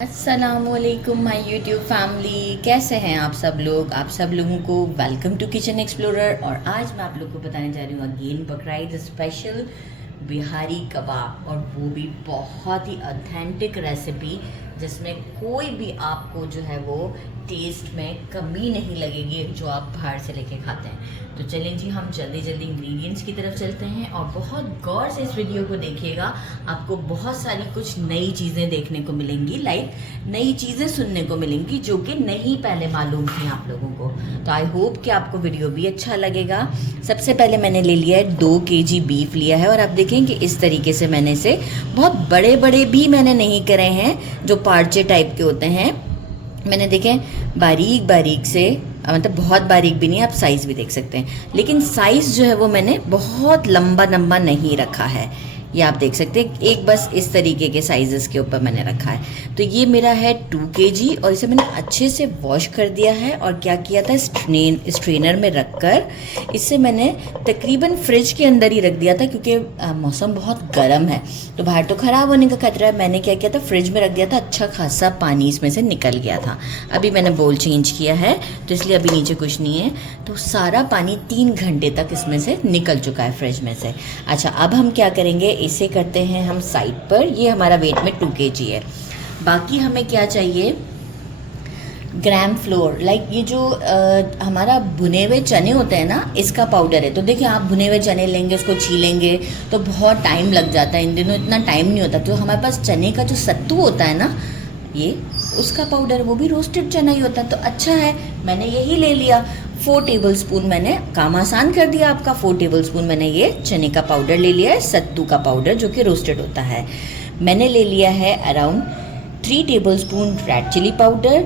अस्सलामुअलैकुम my YouTube family, कैसे हैं आप सब लोग। आप सब लोगों को वेलकम टू किचन एक्सप्लोरर। और आज मैं आप लोग को बताने जा रही हूँ अगेन बकरा ईद स्पेशल बिहारी कबाब, और वो भी बहुत ही ऑथेंटिक रेसिपी जिसमें कोई भी आपको जो है वो टेस्ट में कमी नहीं लगेगी जो आप बाहर से लेके खाते हैं। तो चलें जी, हम जल्दी जल्दी इंग्रेडिएंट्स की तरफ चलते हैं और बहुत गौर से इस वीडियो को देखिएगा। आपको बहुत सारी कुछ नई चीज़ें देखने को मिलेंगी, लाइक नई चीज़ें सुनने को मिलेंगी जो कि नहीं पहले मालूम थी आप लोगों को। तो आई होप कि आपको वीडियो भी अच्छा लगेगा। सबसे पहले मैंने ले लिया है 2 kg बीफ लिया है, और आप देखें कि इस तरीके से मैंने इसे बहुत बड़े बड़े भी मैंने नहीं करे हैं जो पार्चे टाइप के होते हैं। मैंने देखें बारीक बारीक से, मतलब बहुत बारीक भी नहीं, आप साइज़ भी देख सकते हैं, लेकिन साइज़ जो है वो मैंने बहुत लंबा लंबा नहीं रखा है। ये आप देख सकते हैं, एक बस इस तरीके के साइजेस के ऊपर मैंने रखा है। तो ये मेरा है 2 kg, और इसे मैंने अच्छे से वॉश कर दिया है। और क्या किया था, स्ट्रेनर में रखकर इसे मैंने तकरीबन फ्रिज के अंदर ही रख दिया था, क्योंकि मौसम बहुत गर्म है तो बाहर तो ख़राब होने का खतरा है। मैंने क्या किया था, फ्रिज में रख दिया था, अच्छा खासा पानी इसमें से निकल गया था। अभी मैंने बोल चेंज किया है तो इसलिए अभी नीचे कुछ नहीं है। तो सारा पानी 3 घंटे तक इसमें से निकल चुका है फ्रिज में से। अच्छा, अब हम क्या करेंगे, इसे करते हैं हम साइड पर। ये हमारा वेट में 2 kg है। बाकी हमें क्या चाहिए, ग्राम फ्लोर, लाइक ये जो हमारा भुने हुए चने होते हैं ना, इसका पाउडर है। तो देखिए, आप भुने हुए चने लेंगे, उसको छीलेंगे तो बहुत टाइम लग जाता है। इन दिनों इतना टाइम नहीं होता। तो हमारे पास चने का जो सत्तू होता है ना, ये उसका पाउडर, वो भी रोस्टेड चना ही होता है। तो अच्छा है, मैंने यही ले लिया। 4 टेबलस्पून, मैंने काम आसान कर दिया आपका। 4 टेबलस्पून मैंने ये चने का पाउडर ले लिया है, सत्तू का पाउडर जो कि रोस्टेड होता है। मैंने ले लिया है around 3 tablespoon red chilli powder,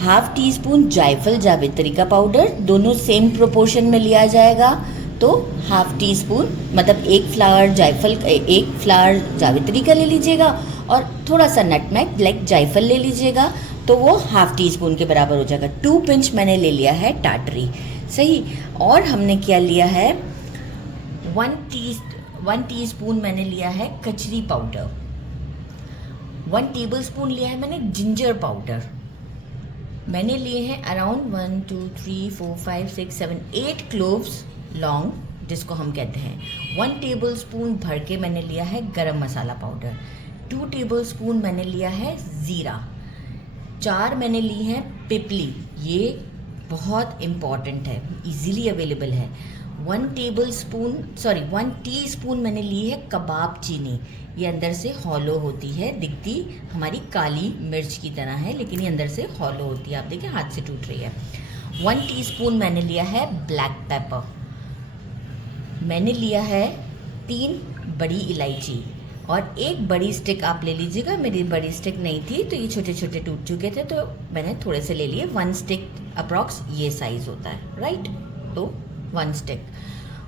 half teaspoon जायफल जावित्री का पाउडर, दोनों सेम प्रोपोर्शन में लिया जाएगा। तो हाफ टी स्पून, मतलब 1 फ्लावर जायफल, 1 फ्लावर जावित्री का ले लीजिएगा, और थोड़ा सा नटमेग लाइक जायफल ले लीजिएगा, तो वो हाफ टी स्पून के बराबर हो जाएगा। 2 पिंच मैंने ले लिया है टाटरी, सही। और हमने क्या लिया है, 1 टीस्पून मैंने लिया है कचरी पाउडर, 1 टेबलस्पून लिया है मैंने जिंजर पाउडर। मैंने लिए हैं अराउंड 1 2 3 4 5 6 7 8 क्लोव्स लौंग, जिसको हम कहते हैं। 1 टेबलस्पून भर के मैंने लिया है गरम मसाला पाउडर, 2 टेबलस्पून मैंने लिया है ज़ीरा, 4 मैंने ली हैं पिपली, ये बहुत इम्पॉर्टेंट है, इजीली अवेलेबल है। 1 टीस्पून मैंने ली है कबाब चीनी। ये अंदर से हॉलो होती है, दिखती हमारी काली मिर्च की तरह है, लेकिन ये अंदर से हॉलो होती है। आप देखिए, हाथ से टूट रही है। 1 टीस्पून मैंने लिया है ब्लैक पेपर। मैंने लिया है 3 बड़ी इलायची, और 1 बड़ी स्टिक आप ले लीजिएगा। मेरी बड़ी स्टिक नहीं थी तो ये छोटे छोटे टूट चुके थे, तो मैंने थोड़े से ले लिए। 1 स्टिक अप्रॉक्स ये साइज़ होता है, राइट। तो 1 स्टिक।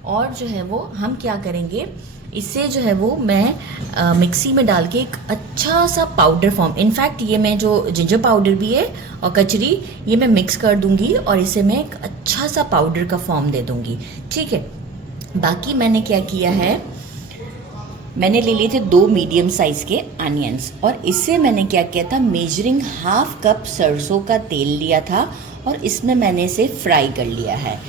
और जो है वो हम क्या करेंगे, इससे जो है वो मैं मिक्सी में डाल के एक अच्छा सा पाउडर फॉर्म, इनफैक्ट ये मैं जो जिंजर पाउडर भी है और कचरी, ये मैं मिक्स कर दूंगी और इसे मैं एक अच्छा सा पाउडर का फॉर्म दे दूंगी, ठीक है। बाकी मैंने क्या किया है, मैंने ले लिए थे 2 मीडियम साइज़ के अनियंस, और इससे मैंने क्या किया था, मेजरिंग हाफ कप सरसों का तेल लिया था, और इसमें मैंने इसे फ्राई कर लिया है।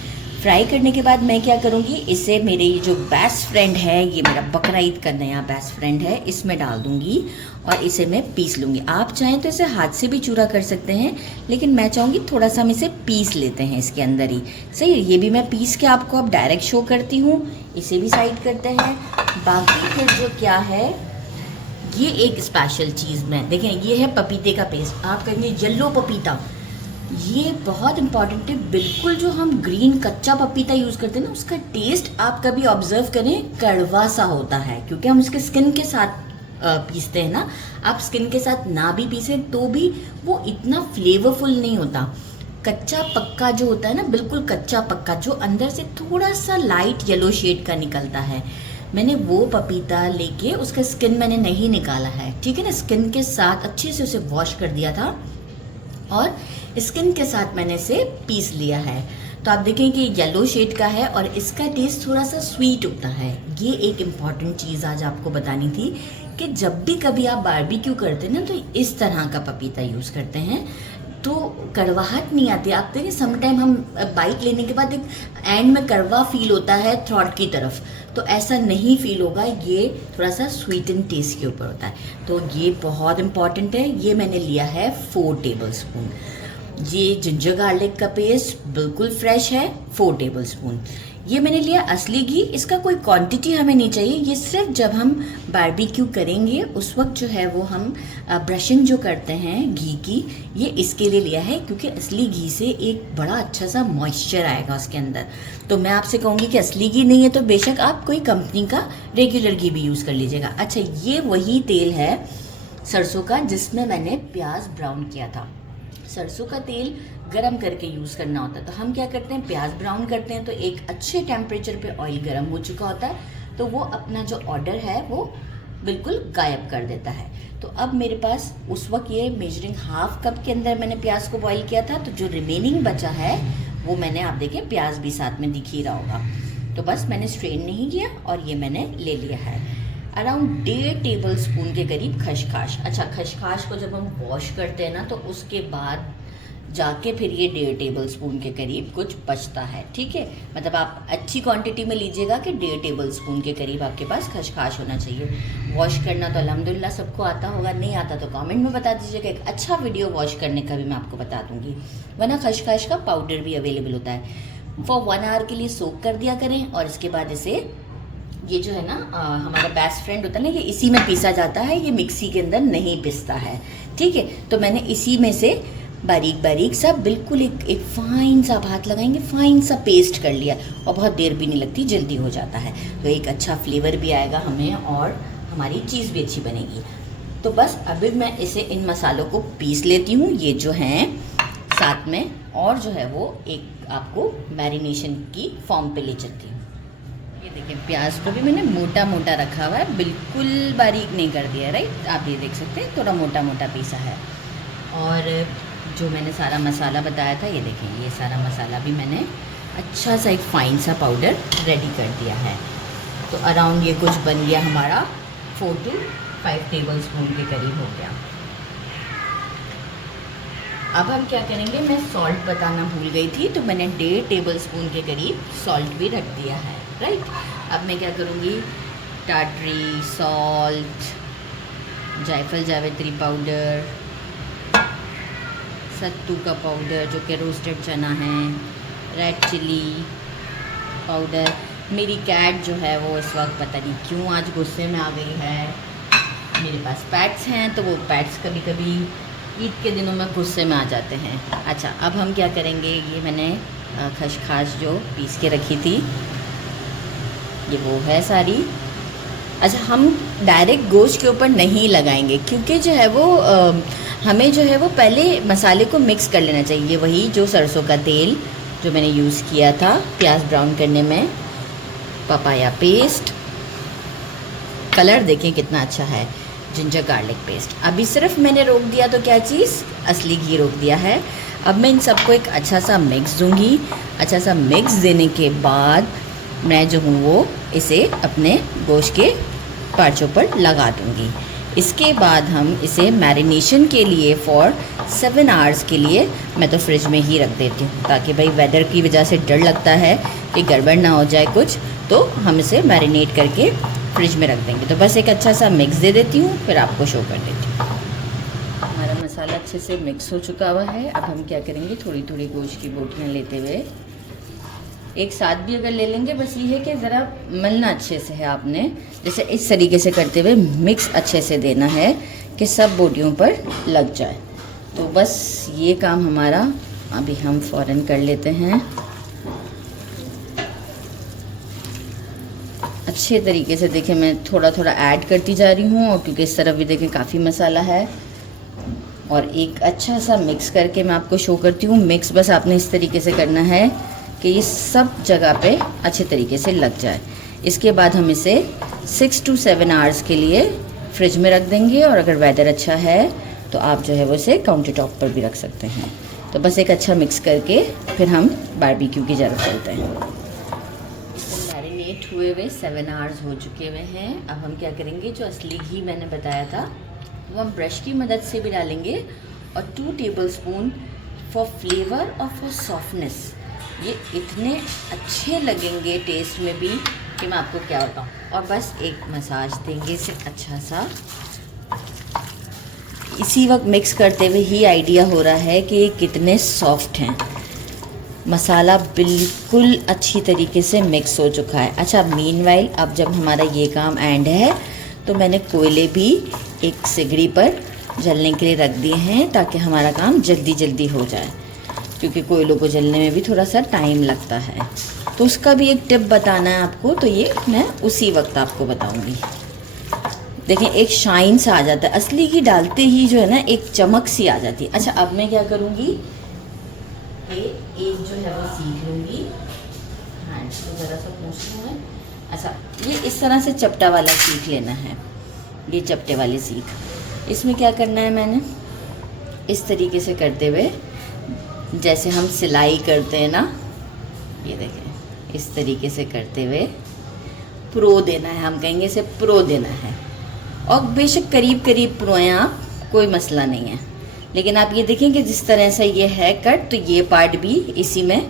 फ्राई करने के बाद मैं क्या करूँगी, इसे मेरे जो बेस्ट फ्रेंड है, ये मेरा बकरा ईद का नया बेस्ट फ्रेंड है, इसमें डाल दूँगी और इसे मैं पीस लूँगी। आप चाहें तो इसे हाथ से भी चूरा कर सकते हैं, लेकिन मैं चाहूँगी थोड़ा सा हम इसे पीस लेते हैं इसके अंदर ही, सही है। ये भी मैं पीस के आपको अब डायरेक्ट शो करती हूँ। इसे भी साइड करते हैं। बाकी फिर जो क्या है, ये एक स्पेशल चीज़ में देखें, ये है पपीते का पेस्ट। आप कहेंगे येलो पपीता, ये बहुत इंपॉर्टेंट है। बिल्कुल जो हम ग्रीन कच्चा पपीता यूज़ करते हैं ना, उसका टेस्ट आप कभी ऑब्जर्व करें, कड़वा सा होता है, क्योंकि हम उसके स्किन के साथ पीसते हैं ना। आप स्किन के साथ ना भी पीसें तो भी वो इतना फ्लेवरफुल नहीं होता। कच्चा पक्का जो होता है ना, बिल्कुल कच्चा पक्का, जो अंदर से थोड़ा सा लाइट येलो शेड का निकलता है, मैंने वो पपीता लेके उसका स्किन मैंने नहीं निकाला है, ठीक है ना। स्किन के साथ अच्छे से उसे वॉश कर दिया था और स्किन के साथ मैंने इसे पीस लिया है। तो आप देखें कि येलो शेड का है और इसका टेस्ट थोड़ा सा स्वीट होता है। ये एक इम्पॉर्टेंट चीज़ आज आपको बतानी थी कि जब भी कभी आप बारबेक्यू करते हैं ना, तो इस तरह का पपीता यूज़ करते हैं तो कड़वाहट नहीं आती। आप देखिए समटाइम हम बाइट लेने के बाद एक एंड में कड़वा फील होता है थ्रॉट की तरफ, तो ऐसा नहीं फील होगा। ये थोड़ा सा स्वीट एंड टेस्ट के ऊपर होता है, तो ये बहुत इंपॉर्टेंट है। ये मैंने लिया है 4 टेबलस्पून। ये जिंजर गार्लिक का पेस्ट बिल्कुल फ्रेश है, 4 टेबलस्पून। ये मैंने लिया असली घी। इसका कोई क्वांटिटी हमें नहीं चाहिए, ये सिर्फ जब हम बारबेक्यू करेंगे उस वक्त जो है वो हम ब्रशिंग जो करते हैं घी की, ये इसके लिए लिया है, क्योंकि असली घी से एक बड़ा अच्छा सा मॉइस्चर आएगा उसके अंदर। तो मैं आपसे कहूँगी कि असली घी नहीं है तो बेशक आप कोई कंपनी का रेगुलर घी भी यूज़ कर लीजिएगा। अच्छा, ये वही तेल है सरसों का जिसमें मैंने प्याज ब्राउन किया था। सरसों का तेल गरम करके यूज़ करना होता है, तो हम क्या करते हैं, प्याज ब्राउन करते हैं तो एक अच्छे टेम्परेचर पे ऑयल गरम हो चुका होता है, तो वो अपना जो ऑर्डर है वो बिल्कुल गायब कर देता है। तो अब मेरे पास उस वक्त ये मेजरिंग हाफ कप के अंदर मैंने प्याज को बॉईल किया था, तो जो रिमेनिंग बचा है वो मैंने, आप देखें प्याज भी साथ में दिख ही रहा होगा, तो बस मैंने स्ट्रेन नहीं किया और ये मैंने ले लिया है। अराउंड 1.5 टेबलस्पून के करीब खसखस। अच्छा, खसखस को जब हम वॉश करते हैं ना तो उसके बाद जाके फिर ये 1.5 टेबलस्पून के करीब कुछ बचता है, ठीक है। मतलब आप अच्छी क्वांटिटी में लीजिएगा कि 1.5 टेबलस्पून के करीब आपके पास खसखस होना चाहिए। वॉश करना तो अल्हम्दुलिल्लाह सबको आता होगा, नहीं आता तो कमेंट में बता दीजिएगा, एक अच्छा वीडियो वॉश करने का भी मैं आपको बता दूंगी। वरना खसखस का पाउडर भी अवेलेबल होता है। फॉर 1 आवर के लिए सोक कर दिया करें और इसके बाद इसे, ये जो है ना हमारा बेस्ट फ्रेंड होता है ना, ये इसी में पीसा जाता है, ये मिक्सी के अंदर नहीं पिसता है, ठीक है। तो मैंने इसी में से बारीक बारीक सा बिल्कुल एक फाइन सा, आप हाथ लगाएंगे फाइन सा पेस्ट कर लिया, और बहुत देर भी नहीं लगती, जल्दी हो जाता है। तो एक अच्छा फ्लेवर भी आएगा हमें और हमारी चीज़ भी अच्छी बनेगी। तो बस अभी मैं इसे, इन मसालों को पीस लेती हूँ, ये जो हैं साथ में, और जो है वो एक आपको मैरिनेशन की फॉर्म पे ले चलती हूँ। ये देखिए प्याज को भी मैंने मोटा मोटा रखा हुआ है, बिल्कुल बारीक नहीं कर दिया, राइट। आप ये देख सकते हैं थोड़ा मोटा मोटा पीसा है। और जो मैंने सारा मसाला बताया था, ये देखें ये सारा मसाला भी मैंने अच्छा सा एक फाइन सा पाउडर रेडी कर दिया है। तो अराउंड ये कुछ बन गया हमारा 4 to 5 टेबलस्पून के करीब हो गया। अब हम क्या करेंगे, मैं सॉल्ट बताना भूल गई थी, तो मैंने 1.5 टेबलस्पून के करीब सॉल्ट भी रख दिया है, राइट। अब मैं क्या करूँगी, टाटरी, सॉल्ट, जायफल जावित्री पाउडर, सत्तू का पाउडर जो कि रोस्टेड चना है, रेड चिली पाउडर। मेरी कैट जो है वो इस वक्त पता नहीं क्यों आज गुस्से में आ गई है। मेरे पास पैट्स हैं तो वो पैट्स कभी कभी ईद के दिनों में गुस्से में आ जाते हैं। अच्छा, अब हम क्या करेंगे, ये मैंने खसखस जो पीस के रखी थी, ये वो है सारी। अच्छा, हम डायरेक्ट गोश्त के ऊपर नहीं लगाएंगे, क्योंकि जो है वो हमें जो है वो पहले मसाले को मिक्स कर लेना चाहिए। वही जो सरसों का तेल जो मैंने यूज़ किया था प्याज ब्राउन करने में, पपाया पेस्ट, कलर देखें कितना अच्छा है, जिंजर गार्लिक पेस्ट। अभी सिर्फ मैंने रोक दिया तो क्या चीज़, असली घी रोक दिया है। अब मैं इन सबको एक अच्छा सा मिक्स दूंगी। अच्छा सा मिक्स देने के बाद मैं जो हूँ वो इसे अपने गोश्त के पार्चों पर लगा दूंगी। इसके बाद हम इसे मैरिनेशन के लिए फॉर 7 आवर्स के लिए मैं तो फ्रिज में ही रख देती हूँ, ताकि भाई वेदर की वजह से डर लगता है कि गड़बड़ ना हो जाए कुछ, तो हम इसे मैरिनेट करके फ्रिज में रख देंगे। तो बस एक अच्छा सा मिक्स दे देती हूँ, फिर आपको शो कर देती हूँ। हमारा मसाला अच्छे से मिक्स हो चुका हुआ है। अब हम क्या करेंगे, थोड़ी थोड़ी गोश्त की बोटियाँ लेते हुए, एक साथ भी अगर ले लेंगे, बस ये है कि ज़रा मलना अच्छे से है आपने, जैसे इस तरीके से करते हुए मिक्स अच्छे से देना है कि सब बोटियों पर लग जाए। तो बस ये काम हमारा अभी हम फ़ौरन कर लेते हैं। अच्छे तरीके से देखें, मैं थोड़ा थोड़ा ऐड करती जा रही हूँ, और क्योंकि इस तरफ भी देखें काफ़ी मसाला है, और एक अच्छा सा मिक्स करके मैं आपको शो करती हूँ। मिक्स बस आपने इस तरीके से करना है कि ये सब जगह पे अच्छे तरीके से लग जाए। इसके बाद हम इसे 6 to 7 आवर्स के लिए फ्रिज में रख देंगे, और अगर वेदर अच्छा है तो आप जो है वो इसे काउंटर टॉप पर भी रख सकते हैं। तो बस एक अच्छा मिक्स करके फिर हम बारबेक्यू की तरफ चलते हैं। मैरिनेट हुए हुए 7 आवर्स हो चुके हुए हैं। अब हम क्या करेंगे, जो असली घी मैंने बताया था वो हम ब्रश की मदद से भी डालेंगे, और 2 टेबलस्पून फॉर फ्लेवर और फॉर सॉफ्टनेस। ये इतने अच्छे लगेंगे टेस्ट में भी कि मैं आपको क्या बताऊँ। और बस एक मसाज देंगे इसे अच्छा सा। इसी वक्त मिक्स करते हुए ही आइडिया हो रहा है कि ये कितने सॉफ्ट हैं। मसाला बिल्कुल अच्छी तरीके से मिक्स हो चुका है। अच्छा, मीनवाइल अब जब हमारा ये काम एंड है तो मैंने कोयले भी एक सिगड़ी पर जलने के लिए रख दिए हैं, ताकि हमारा काम जल्दी जल्दी हो जाए, क्योंकि कोयलों को जलने में भी थोड़ा सा टाइम लगता है। तो उसका भी एक टिप बताना है आपको, तो ये मैं उसी वक्त आपको बताऊंगी। देखें, एक शाइन सा आ जाता है, असली घी डालते ही जो है ना एक चमक सी आ जाती है। अच्छा, अब मैं क्या करूँगी, एक जो है वो सीख लूँगी। हाँ, इसको ज़रा सा पूछ लूँ मैं। अच्छा, ये इस तरह से चपटा वाला सीख लेना है, ये चपटे वाली सीख। इसमें क्या करना है, मैंने इस तरीके से करते हुए, जैसे हम सिलाई करते हैं ना, ये देखें, इस तरीके से करते हुए प्रो देना है। हम कहेंगे इसे प्रो देना है, और बेशक करीब करीब प्रोएं आप, कोई मसला नहीं है। लेकिन आप ये देखें कि जिस तरह से ये है कट, तो ये पार्ट भी इसी में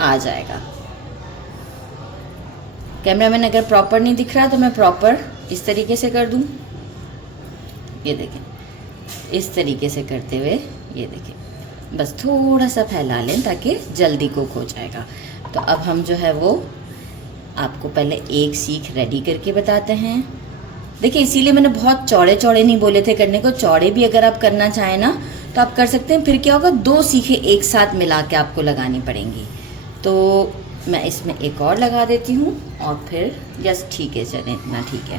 आ जाएगा। कैमरामैन अगर प्रॉपर नहीं दिख रहा तो मैं प्रॉपर इस तरीके से कर दूं। ये देखें, इस तरीके से करते हुए, ये देखें, बस थोड़ा सा फैला लें ताकि जल्दी कुक हो जाएगा। तो अब हम जो है वो आपको पहले एक सीख रेडी करके बताते हैं। देखिए, इसीलिए मैंने बहुत चौड़े चौड़े नहीं बोले थे करने को। चौड़े भी अगर आप करना चाहें ना तो आप कर सकते हैं। फिर क्या होगा, 2 सीखें एक साथ मिला के आपको लगानी पड़ेंगी। तो मैं इसमें एक और लगा देती हूँ, और फिर जस्ट ठीक है, चलें इतना ठीक है,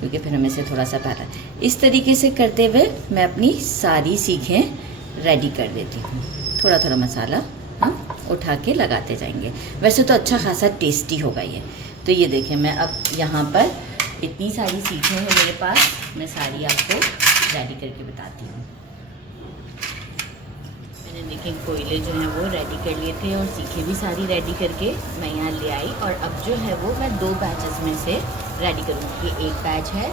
क्योंकि फिर हमें से थोड़ा सा पता। इस तरीके से करते हुए मैं अपनी सारी सीखें रेडी कर देती हूँ। थोड़ा थोड़ा मसाला हम उठा के लगाते जाएंगे। वैसे तो अच्छा खासा टेस्टी होगा ये। तो ये देखें, मैं अब यहाँ पर इतनी सारी सीखें हैं मेरे पास, मैं सारी आपको रेडी करके बताती हूँ। मैंने देखिए कोयले जो हैं वो रेडी कर लिए थे, और सीखें भी सारी रेडी करके मैं यहाँ ले आई। और अब जो है वो मैं 2 बैचेस में से रेडी करूँगी। ये एक बैच है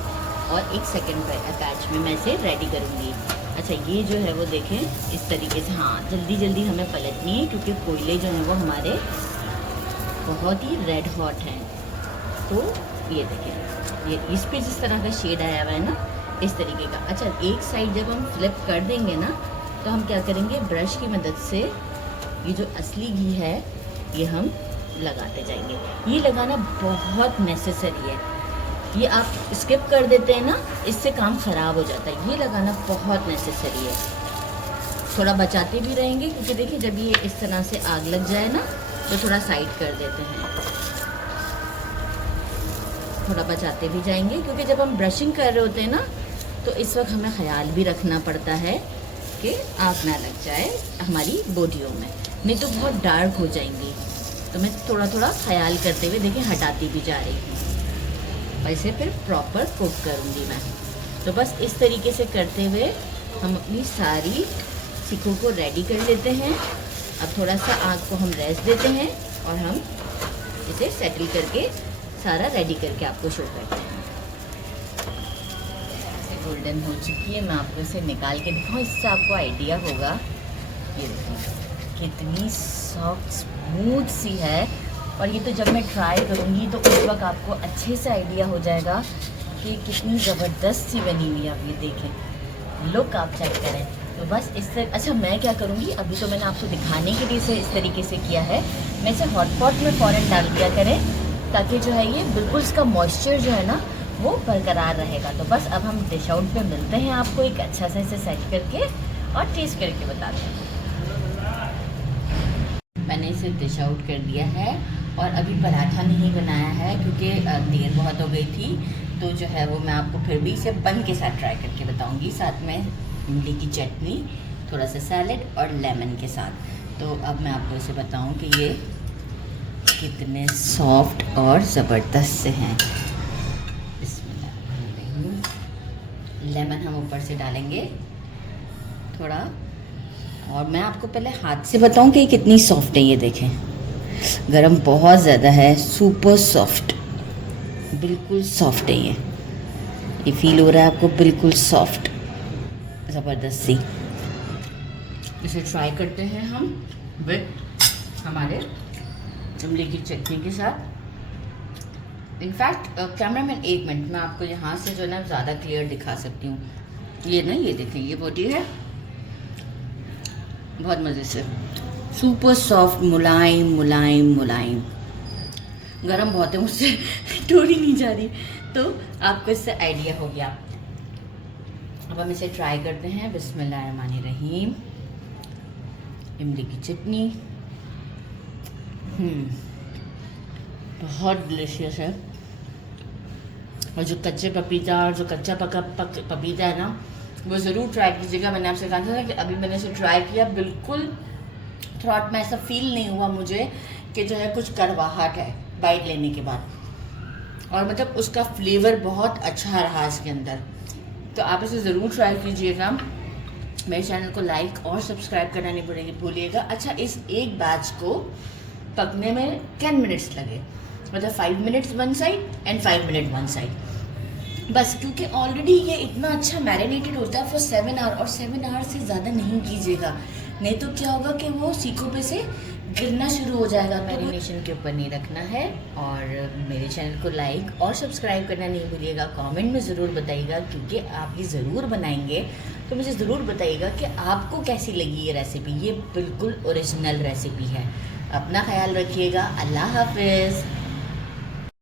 और एक सेकंड बैच में मैं इसे रेडी करूँगी। अच्छा, ये जो है वो देखें इस तरीके से, हाँ जल्दी जल्दी हमें पलटनी है, क्योंकि कोयले जो हैं वो हमारे बहुत ही रेड हॉट हैं। तो ये देखें, ये इस पे जिस तरह का शेड आया हुआ है ना, इस तरीके का। अच्छा, एक साइड जब हम फ्लिप कर देंगे ना, तो हम क्या करेंगे, ब्रश की मदद से ये जो असली घी है ये हम लगाते जाएंगे। ये लगाना बहुत नेसेसरी है। ये आप स्किप कर देते हैं ना, इससे काम ख़राब हो जाता है। ये लगाना बहुत नेसेसरी है। थोड़ा बचाते भी रहेंगे, क्योंकि देखिए जब ये इस तरह से आग लग जाए ना, तो थोड़ा साइड कर देते हैं। थोड़ा बचाते भी जाएंगे, क्योंकि जब हम ब्रशिंग कर रहे होते हैं ना, तो इस वक्त हमें ख्याल भी रखना पड़ता है कि आग ना लग जाए हमारी बॉडियों में, नहीं तो बहुत डार्क हो जाएंगी। तो मैं थोड़ा थोड़ा ख्याल करते हुए देखिए हटाती भी जा रही हूँ, और इसे फिर प्रॉपर कुक करूँगी मैं। तो बस इस तरीके से करते हुए हम अपनी सारी सीखों को रेडी कर लेते हैं। अब थोड़ा सा आग को हम रेस्ट देते हैं, और हम इसे सेटल करके सारा रेडी करके आपको शो करते हैं। ऐसे गोल्डन हो चुकी है, मैं आपको इसे निकाल के दिखाऊँ, इससे आपको आइडिया होगा। ये देखिए कितनी सॉफ्ट स्मूथ सी है। और ये तो जब मैं ट्राई करूँगी तो उस वक्त आपको अच्छे से आइडिया हो जाएगा कि कितनी ज़बरदस्त सी बनी हुई है। आप ये देखें, लुक आप चेक करें। तो बस इससे अच्छा मैं क्या करूँगी, अभी तो मैंने आपको दिखाने के लिए इसे इस तरीके से किया है, मैं इसे हॉटपॉट में फ़ौरन डाल दिया करें, ताकि जो है ये बिल्कुल इसका मॉइस्चर जो है ना वो बरकरार रहेगा। तो बस अब हम डिश आउट पे मिलते हैं, आपको एक अच्छा सा इसे सेट करके और टेस्ट करके बताते हैं। मैंने इसे डिश आउट कर दिया है, और अभी पराठा नहीं बनाया है क्योंकि देर बहुत हो गई थी। तो जो है वो मैं आपको फिर भी इसे बन के साथ ट्राई करके बताऊँगी, साथ में इमली की चटनी, थोड़ा सा सैलेड और लेमन के साथ। तो अब मैं आपको इसे बताऊँ कि ये कितने सॉफ्ट और ज़बरदस्त से हैं। लेमन हम ऊपर से डालेंगे थोड़ा, और मैं आपको पहले हाथ से बताऊं कि ये कितनी सॉफ्ट है। ये देखें, गरम बहुत ज़्यादा है, सुपर सॉफ्ट। बिल्कुल सॉफ्ट है ये फील हो रहा है आपको, बिल्कुल सॉफ्ट, ज़बरदस्त सी। इसे ट्राई करते हैं हम विद हमारे इमली की चटनी के साथ। इनफैक्ट कैमरामैन एक मिनट, मैं आपको यहाँ से जो है ना ज़्यादा क्लियर दिखा सकती हूँ। ये ना, ये देखें, ये बोटी है बहुत मज़े से, सुपर सॉफ्ट, मुलायम मुलायम मुलायम। गरम बहुत है, मुझसे टोरी नहीं जा रही, तो आपको इससे आइडिया हो गया। अब हम इसे ट्राई करते हैं। बिस्मिल्लाहिर्रहमानिर्रहीम। इमली की चटनी बहुत डिलीशियस है। और जो कच्चे पपीता और जो कच्चा पका पपीता है ना, वो ज़रूर ट्राई कीजिएगा। मैंने आपसे कहा था कि अभी मैंने इसे ट्राई किया, बिल्कुल थ्रॉट में ऐसा फील नहीं हुआ मुझे कि जो है कुछ कड़वाहट है बाइट लेने के बाद, और मतलब उसका फ्लेवर बहुत अच्छा रहा इसके अंदर। तो आप इसे ज़रूर ट्राई कीजिएगा। मेरे चैनल को लाइक और सब्सक्राइब करना नहीं भूलिएगा। अच्छा, इस एक बैच को पकने में 10 मिनट्स लगे, मतलब 5 minutes one side and 5 minute one side बस, क्योंकि ऑलरेडी ये इतना अच्छा मैरिनेटेड होता है फॉर 7 आवर, और 7 आवर से ज़्यादा नहीं कीजिएगा, नहीं तो क्या होगा कि वो सीखों पे से गिरना शुरू हो जाएगा। मैरिनेशन के ऊपर नहीं रखना है। और मेरे चैनल को लाइक और सब्सक्राइब करना नहीं भूलिएगा। कमेंट में ज़रूर बताइएगा, क्योंकि आप ये ज़रूर बनाएंगे तो मुझे ज़रूर बताइएगा कि आपको कैसी लगी ये रेसिपी। ये बिल्कुल ओरिजिनल रेसिपी है। अपना ख्याल रखिएगा। अल्लाह हाफिज़।